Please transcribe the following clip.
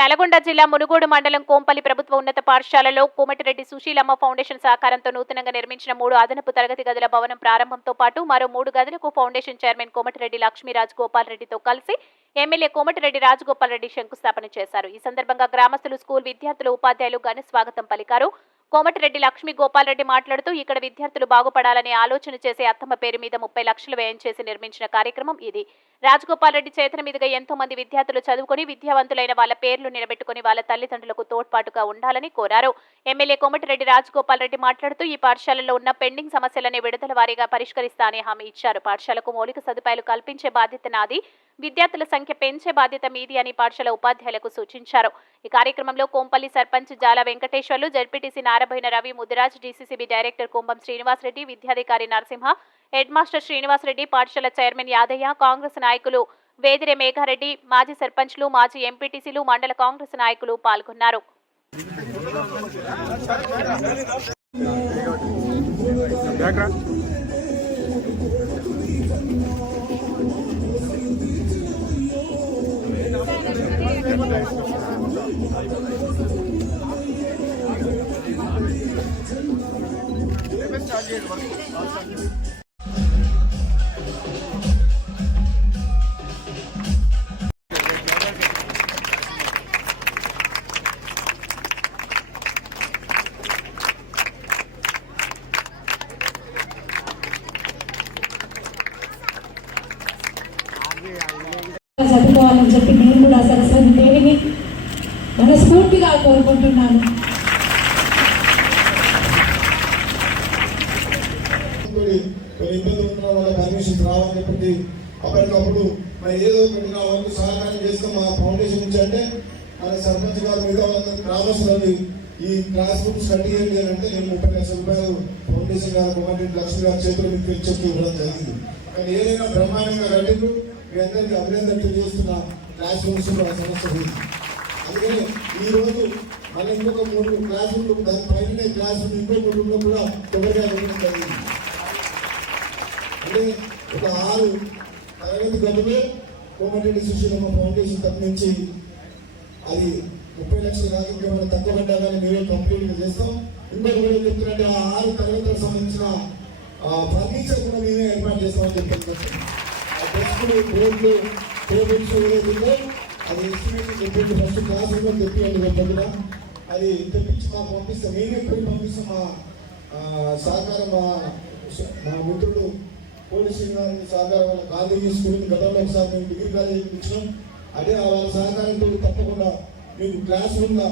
నల్గొండ జిల్లా మునుగోడు మండలం కోంపల్లి ప్రభుత్వ ఉన్నత పాఠశాలలో కోమటిరెడ్డి సుశీలమ్మ ఫౌండేషన్ సహకారంతో నూతనంగా నిర్మించిన 3 అదనపు తరగతి గదుల భవనం ప్రారంభంతో పాటు మరో 3 గదులకు ఫౌండేషన్ చైర్మన్ కోమటిరెడ్డి లక్ష్మీ రాజగోపాల్ రెడ్డితో కలిసి ఎమ్మెల్యే కోమటిరెడ్డి రాజగోపాల్ రెడ్డి శంకుస్థాపన చేశారు. ఈ సందర్భంగా గ్రామస్తులు, స్కూల్ విద్యార్థులు, ఉపాధ్యాయులు ఘన స్వాగతం పలికారు. కోమటిరెడ్డి లక్ష్మీ గోపాల్ రెడ్డి మాట్లాడుతూ ఇక్కడ విద్యార్థులు బాగుపడాలని ఆలోచన చేసి అత్తమ్మ పేరు మీద 30 లక్షలు వ్యయం చేసి నిర్మించిన కార్యక్రమం ఇది. రాజగోపాల్ రెడ్డి చేతుల మీదుగా ఎంతో మంది విద్యార్థులు చదువుకొని విద్యావంతులైన వాళ్ళ పేర్లు నిలబెట్టుకుని వాళ్ళ తల్లిదండ్రులకు తోడ్పాటుగా ఉండాలని కోరారు. ఎమ్మెల్యే కోమటిరెడ్డి రాజగోపాల్ రెడ్డి మాట్లాడుతూ ఈ పాఠశాలలో ఉన్న పెండింగ్ సమస్యలని విడుదల వారీగా పరిష్కరిస్తానని హామీ ఇచ్చారు. పాఠశాలకు మౌలిక సదుపాయాలు కల్పించే బాధ్యత నాది, విద్యార్థుల సంఖ్య పెంచే బాధ్యత మీది అని పాఠశాల ఉపాధ్యాయులకు సూచించారు. ఈ కార్యక్రమంలో Kompally sarpanch Jala Venkateshwarlu, ZPTC Naraboina Ravi, Mudiraj, DCCB director Kumbham Srinivasareddy, విద్యాధికారి నరసింహ, హెడ్ మాస్టర్ శ్రీనివాసరెడ్డి, పాఠశాల చైర్మన్ యాదయ్య, కాంగ్రెస్ నాయకులు వేదిరె మేఘారెడ్డి, మాజీ సర్పంచ్లు, మాజీ ఎంపీటీసీలు, మండల కాంగ్రెస్ నాయకులు పాల్గొన్నారు. చదువుకోవాలని చెప్పి నేను కూడా సరస్వతి దేవిని మనస్ఫూర్తిగా కోరుకుంటున్నాను. పర్మిషన్ రావాలని చెప్పి అప్పటికప్పుడు మరి ఏదో ఒకటి వాళ్ళకి సహకారం చేస్తాం మా ఫౌండేషన్ నుంచి. అంటే మన సర్పంచ్ గారు మీద గ్రామస్తులని ఈ క్లాస్ రూమ్స్ కట్టియండి అని అంటే నేను 30 లక్షల రూపాయలు ఫౌండేషన్ గారు కోమటిరెడ్డి లక్ష్మీ గారి చేతులు మీకు చెప్పి ఇవ్వడం జరిగింది. కానీ ఏదైనా బ్రహ్మాండంగా కట్టిండు, మీ అందరికీ అభినందన తెలియజేస్తున్న క్లాస్ రూమ్స్ ఆ సమస్య ఉంది. అందుకని ఈరోజు మన ఇంకొక 3 క్లాస్ రూమ్లు, దాని పైన క్లాస్ రూమ్ ఇంకొక రూమ్లో కూడా తొందరగా ఇవ్వడం జరిగింది. అంటే ఒక 6 తరగతి గదులు కోమటిరెడ్డి సుశీలమ్మ ఫౌండేషన్ తరఫు నుంచి అది 30 లక్షలు కాదు, ఇంకేమైనా తక్కువ పడ్డా కానీ మేమే కంప్లీట్గా చేస్తాం. ఇంకొక కూడా చెప్తున్నట్టే ఆ 6 తరగతులకు సంబంధించిన ఫర్నిచర్ కూడా మేమే ఏర్పాటు చేస్తామని చెప్తున్నాం. డెస్క్లు, బోర్డులు, టేబుల్స్ ఏదైతే అది ఎస్టిమేషన్ చెప్పండి, ఫస్ట్ క్లాస్ రూమ్లో తెప్పియండి. రేపొద్దున అది తెప్పించి మాకు పంపిస్తాం. మేమే పోయి పంపిస్తాం. మా సహకారం మా మిత్రుడు పోలీసు గారి సహకారం గాంధీ స్కూల్ గతంలో ఒకసారి మేము డిగ్రీ కాలేజీకి ఇచ్చినాం. అదే వాళ్ళ సహకారంతో తప్పకుండా మీకు క్లాస్ రూమ్గా